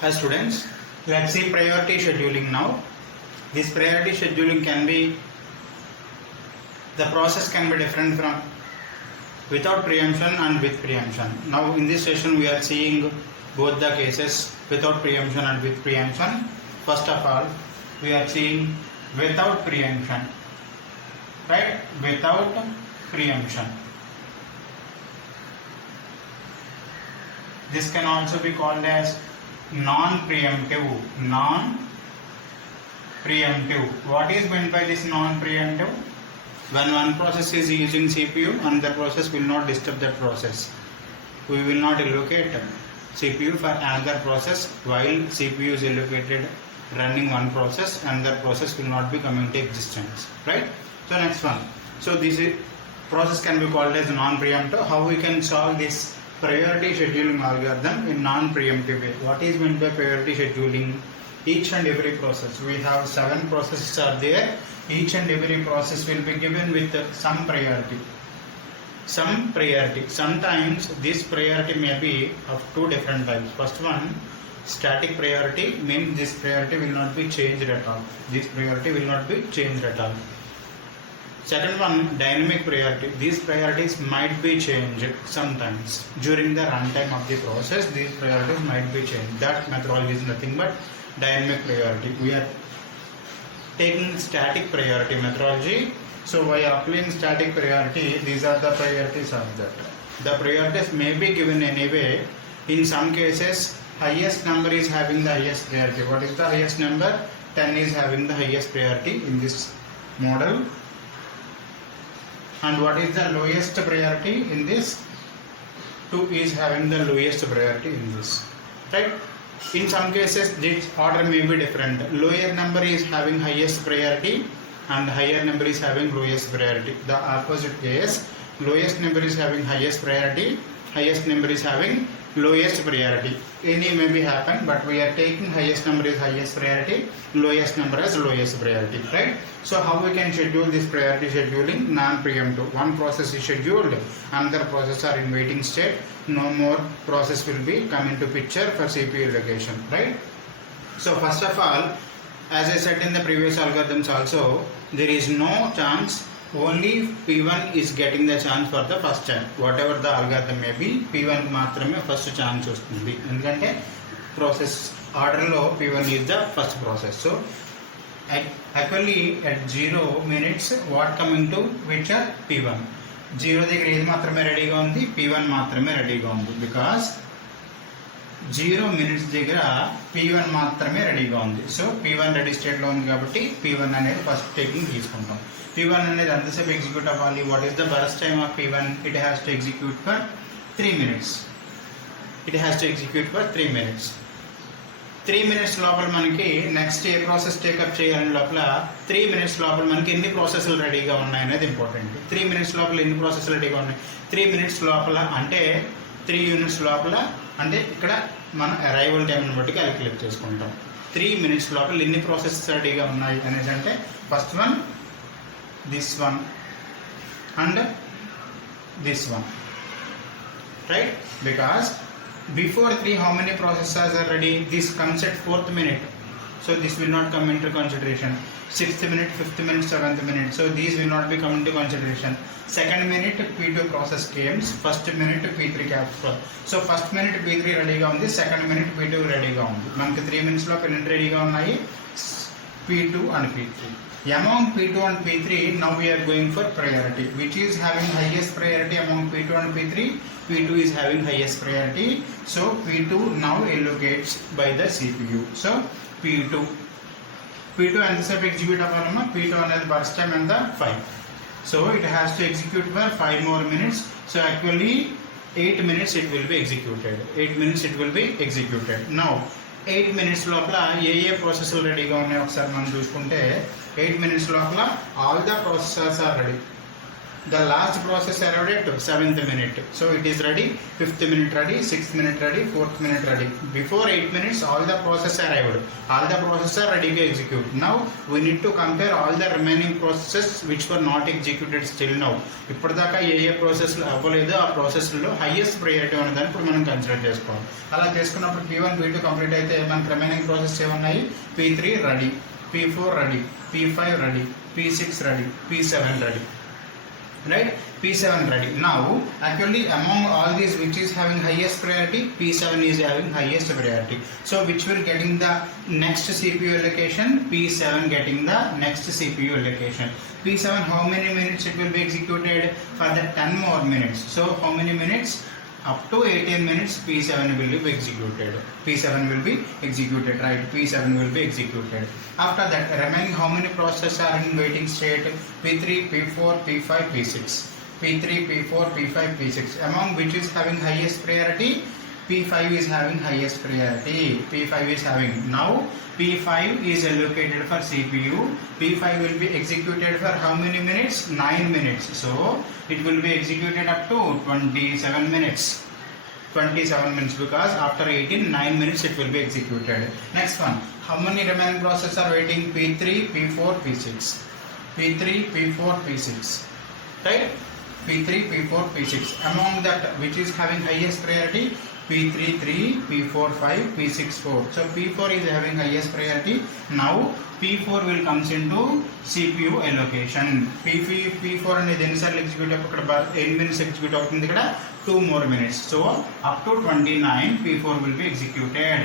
Hi students, let's see priority scheduling now. This priority scheduling can be, the process can be different from without preemption and with preemption. Now in this session we are seeing both the cases, without preemption and with preemption. First of all, we are seeing without preemption, right? Without preemption. This can also be called as non-preemptive. Non-preemptive. What is meant by this non-preemptive? When one process is using CPU, another process will not disturb that process. We will not allocate CPU for another process while CPU is allocated running one process, another process will not be coming to existence, right? So next one. So this process can be called as non-preemptive. How we can solve this priority scheduling algorithm in non-preemptive way? What is meant by priority scheduling? Each and every process, we have 7 processes are there. Each and every process will be given with some priority. Sometimes this priority may be of 2 different types. First one, static priority, means this priority will not be changed at all. This priority will not be changed at all. Second one, dynamic priority. These priorities might be changed sometimes during the runtime of the process. These priorities might be changed. That methodology is nothing but dynamic priority. We are taking static priority methodology. So by applying static priority, these are the priorities of that. The priorities may be given anyway. In some cases, highest number is having the highest priority. What is the highest number? 10 is having the highest priority in this model. And what is the lowest priority in this? 2 is having the lowest priority in this, right? In some cases this order may be different. Lower number is having highest priority and higher number is having lowest priority. The opposite case, lowest number is having highest priority, highest number is having lowest priority. Any may be happen, but we are taking highest number is highest priority, lowest number as lowest priority, right? So how we can schedule this priority scheduling? Non-preemptive. One process is scheduled, another process are in waiting state. No more process will be come into picture for CPU allocation, right? So first of all, as I said in the previous algorithms also, there is no chance, only P1 is getting the chance for the first time. Whatever the algorithm may be, P1 మాత్రమే first chance వస్తుంది. ఎందుకంటే process order లో P1 is the first process. So actually at 0 minutes what coming to which are P1. 0 దగ్గర ఏది మాత్రమే రెడీగా ఉంది? P1 మాత్రమే రెడీగా ఉంది. బికాస్ 0 minutes దగ్గర P1 మాత్రమే రెడీగా ఉంది. సో P1 రెడీ స్టేట్ లో ఉంది కాబట్టి P1 అనేది ఫస్ట్ టేకింగ్ తీసుకుంటాం. P1 అనేది ఎంతసేపు ఎగ్జిక్యూట్ అవ్వాలి? What is the burst time of P1? It has to execute for 3 minutes. It has to execute for 3 minutes. 3 minutes లోపల మనకి నెక్స్ట్ ఏ ప్రాసెస్ టేకప్ చేయాలని లోపల 3 minutes లోపల మనకి ఎన్ని ప్రాసెస్లు రెడీగా ఉన్నాయి అనేది ఇంపార్టెంట్. 3 minutes లోపల ఎన్ని ప్రాసెస్లు రెడీగా ఉన్నాయి? 3 minutes లోపల అంటే 3 units లోపల, అంటే ఇక్కడ మన అరైవల్ టైంని బట్టి క్యాలిక్యులేట్ చేసుకుంటాం. 3 minutes లోపల ఎన్ని ప్రాసెసెస్ రెడీగా ఉన్నాయి అనేసి అంటే first one, this one and this one, right? Because before 3 how many processors are ready? This comes at 4th minute, so this will not come into consideration. 6th minute, 5th minute, 7th minute, so these will not be come into consideration. 2nd minute P2 process came, 1st minute P3 capture. So 1st minute P3 రెడీగా ఉంది, 2nd minute P2 రెడీగా ఉంది. మనకి 3 minutes లో ఎన్ని రెడీగా ఉన్నాయి? P2 and P3. Among P2 and P3, now we are going for priority. Which is having highest priority among P2 and P3? P2 is having highest priority. So P2 now allocates by the CPU. So P2 ఎంతసేపు execute అవ్వాలమ్మా? P2 అనేది burst time ఎంత? 5. So it has to execute for 5 more minutes. So actually 8 minutes it will be executed. 8 minutes it will be executed. Now 8 minutes లోపల ఏ ప్రాసెస్లు రెడీగా ఉన్నాయో ఒకసారి మనం చూసుకుంటే 8 minutes లోపల all the processors are ready. The last process arrived at 7th minute. So it is ready, 5th minute ready, 6th minute ready, 4th minute ready. Before 8 minutes, all the process arrived. All the processes are ready to execute. Now we need to compare all the remaining processes which were not executed still now. ఇప్పటిదాకా ఏ process అవ్వలేదో ఆ ప్రాసెస్లో highest priority ఉన్నదాన్ని ఇప్పుడు మనం consider చేసుకోవాలి. అలా చేసుకున్నప్పుడు P1 P2 complete అయితే మనకి రిమైనింగ్ ప్రాసెస్ ఏమన్నాయి? P3 ready, P4 ready, P5 ready, P6 ready, P7 ready. Right, P7 ready. Now actually among all these which is having highest priority, P7 is having highest priority. So which will getting the next CPU allocation? P7 getting the next CPU allocation. P7 how many minutes it will be executed? For the 10 more minutes. So how many minutes? Up to 18 minutes P7 will be executed. P7 will be executed, right? P7 will be executed. After that, remaining how many processes are in waiting state? P3, P4, P5, P6. P3, P4, P5, P6. Among which is having highest priority? P5 is having highest priority. P5 is having. Now P5 is allocated for CPU. P5 will be executed for how many minutes? 9 minutes. So it will be executed up to 27 minutes. 27 minutes because after 18, 9 minutes it will be executed. Next one, how many remaining processes are waiting? P3, P4, P6. P3, P4, P6. Right? P3, P4, P6. Among that, which is having highest priority? P3 3, P4 5, P6 4. So P4 is having highest priority. Now P4 will comes into CPU allocation. P4 అనేది ఎన్నిసార్లు execute అక్కడ 8 minutes execute అవుతుంది, ఇక్కడ 2 more minutes. So up to 29 P4 will be executed.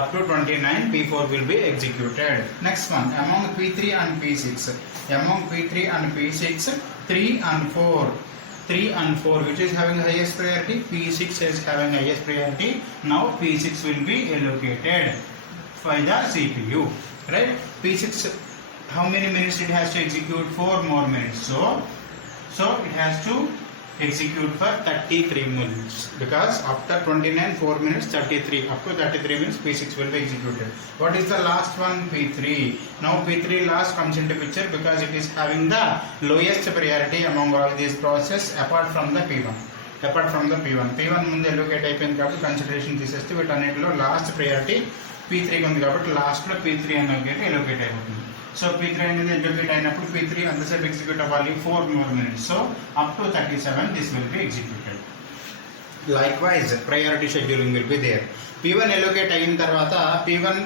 Up to 29 P4 will be executed. Next one, among P3 and P6. Among P3 and P6, 3 and 4. 3 and 4 which is having highest priority? P6 is having highest priority. Now P6 will be allocated by the CPU. Right? P6 how many minutes it has to execute? 4 more minutes. So it has to execute for 33 minutes because after 29 4 minutes 33 up to 33 minutes P6 will be executed. What is the last one? P3. Now P3 last comes into picture because it is having the lowest priority among all these process apart from the P1. P1 ముందు allocate అయిపోయింది కాబట్టి consideration తీసేస్తే వీటన్నిటిలో last priority P3 ఉంది కాబట్టి లాస్ట్లో P3 allocate అయిపోతుంది. So P3 అనేది allocate అయినప్పుడు P3 అంతసేపు ఎగ్జిక్యూట్ అవ్వాలి 4 more minutes. So up to 37 this will be executed. Likewise priority scheduling will be there. P1 allocate అయిన తర్వాత P1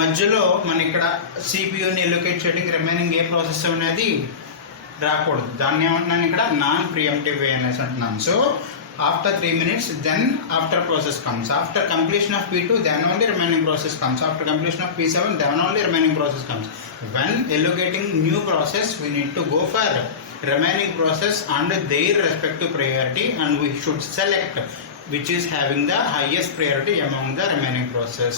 మధ్యలో మన ఇక్కడ CPUని allocate చేయడానికి రిమైనింగ్ ఏ ప్రాసెస్ అనేది రాకూడదు. దాన్ని ఏమంటున్నాను ఇక్కడ నాన్ ప్రియంప్టివ్ వే అనేసి అంటున్నాను. So after 3 minutes then after process comes. After completion of P2 then only remaining process comes. After completion of P7 then only remaining process comes. When allocating new process we need to go for remaining process and their respective priority and we should select which is having the highest priority among the remaining process.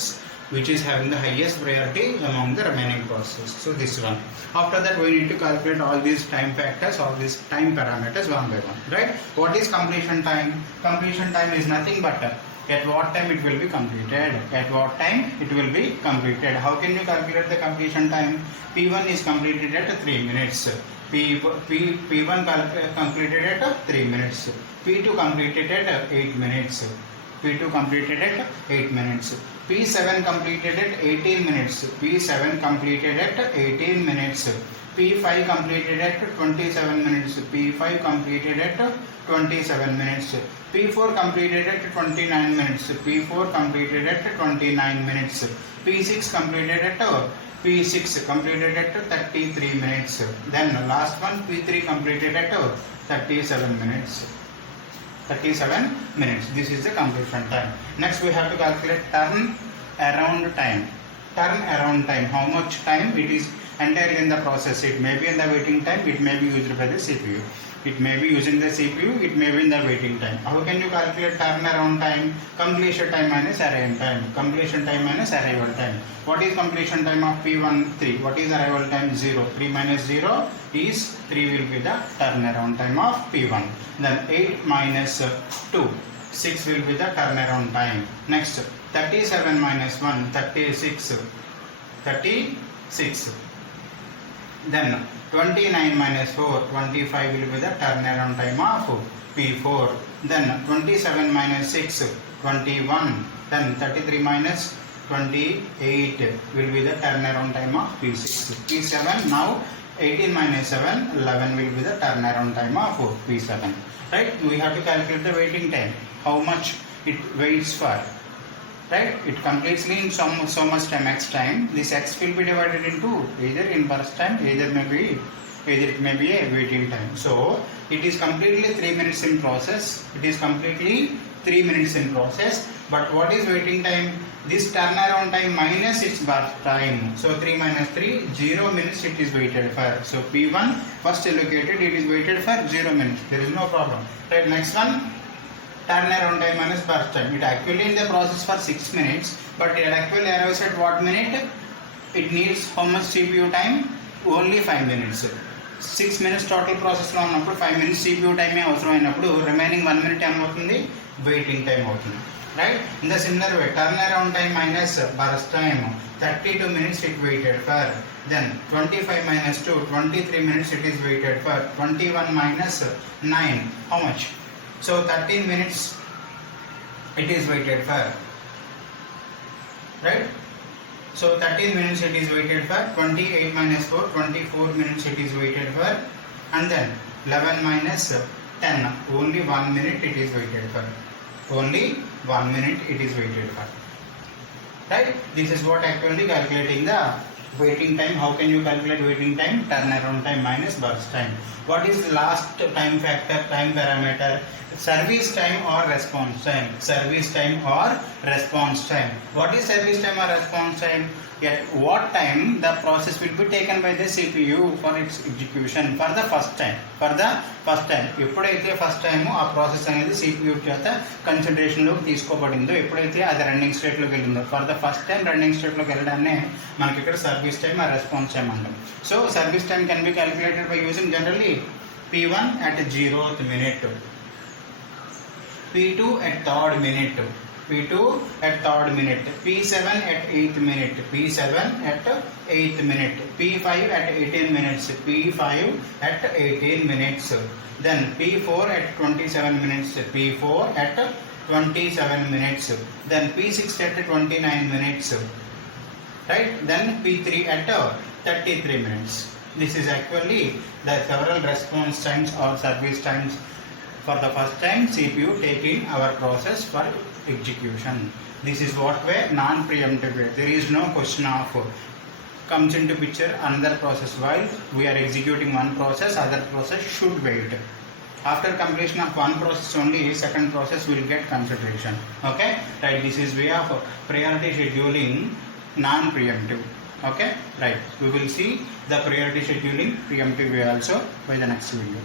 Which is having the highest priority among the remaining process. So this one. After that we need to calculate all these time factors, all these time parameters one by one. Right? What is completion time? Completion time is nothing but at what time it will be completed. At what time it will be completed. How can you calculate the completion time? P1 is completed at 3 minutes. P1 completed at 3 minutes. P2 completed at 8 minutes. P2 completed at 8 minutes. P7 completed at 18 minutes. P7 completed at 18 minutes. P5 completed at 27 minutes. P5 completed at 27 minutes. P4 completed at 29 minutes. P4 completed at 29 minutes. P6 completed at P6 completed at 33 minutes. Then last one P3 completed at 37 minutes. 37 minutes. This is the completion time. Next we have to calculate turn around time. Turn around time. How much time it is entirely in the process. It may be in the waiting time. It may be used by the CPU. It may be using the CPU. It may be in the waiting time. How can you calculate turn around time? Completion time minus arrival time. Completion time minus arrival time. What is completion time of P1? 3. What is arrival time? 0. 3 minus 0 is 3 will be the turnaround time of P1. Then 8 minus 2. 6 will be the turnaround time. Next 37 minus 1. 36. 36. Then 29 minus 4, 25 will be the turnaround time of P4. Then 27 minus 6, 21. Then 33 minus 28 will be the turnaround time of P6. P7 now 18 minus 7, 11 will be the turnaround time of P7. Right? We have to calculate the waiting time. How much it waits for. Right? It completely in so much time x time. This x will be divided into either in burst time, either it may be a waiting time. So it is completely 3 minutes in process. It is completely 3 minutes in process. But what is waiting time? This turnaround time minus its burst time. So 3 minus 3, 0 minutes it is waited for. So P1 first allocated, it is waited for 0 minutes. There is no problem. Right? Next one. Turnaround time minus burst time. It actually in the process for 6 minutes, but it actually arrives at what minute? It needs how much CPU time? Only 5 minutes. 6 minutes total process lo unnappudu 5 minutes CPU time avasram ayinappudu remaining 1 minute time avutundi waiting time avutundi. Right? In the similar way, turnaround time minus burst time, 32 minutes it waited for. Then 25 minus 2, 23 minutes it is waited for. 21 minus 9, how much? So 13 minutes it is waited for. Right? So 13 minutes it is waited for. 28 minus 4, 24 minutes it is waited for. And then 11 minus 10, only 1 minute it is waited for. Only 1 minute it is waited for. Right? This is what actually calculating the waiting time. How can you calculate waiting time? Turnaround time minus burst time. What is the last time factor, time parameter? Service time or response time? Service time or response time. What is service time or response time? At what time the process will be taken by the CPU for its execution for the first time. For the first time. ఎప్పుడైతే first time ఆ process అనేది CPU చేత కన్సిడరేషన్లోకి తీసుకోబడిందో, ఎప్పుడైతే అది running స్టేట్లోకి వెళ్ళిందో, for the first time running స్టేట్లోకి వెళ్ళడాన్ని మనకి ఇక్కడ సర్వీస్ టైం ఆ రెస్పాన్స్ టైం అంటాం. So service time can be calculated by using generally P1 at 0th minute, P2 at 3rd minute, P2 at 3rd minute, P7 at 8th minute, P7 at 8th minute, P5 at 18 minutes, P5 at 18 minutes, then P4 at 27 minutes, P4 at 27 minutes, then P6 at 29 minutes, right? Then P3 at 33 minutes. This is actually the several response times or service times for the first time CPU taking our process for execution. This is what way non-preemptive way. There is no question of comes into picture another process while we are executing one process, other process should wait. After completion of one process only, second process will get consideration. Okay? Right. This is way of priority scheduling non-preemptive. Okay? Right. We will see the priority scheduling preemptive way also by the next video.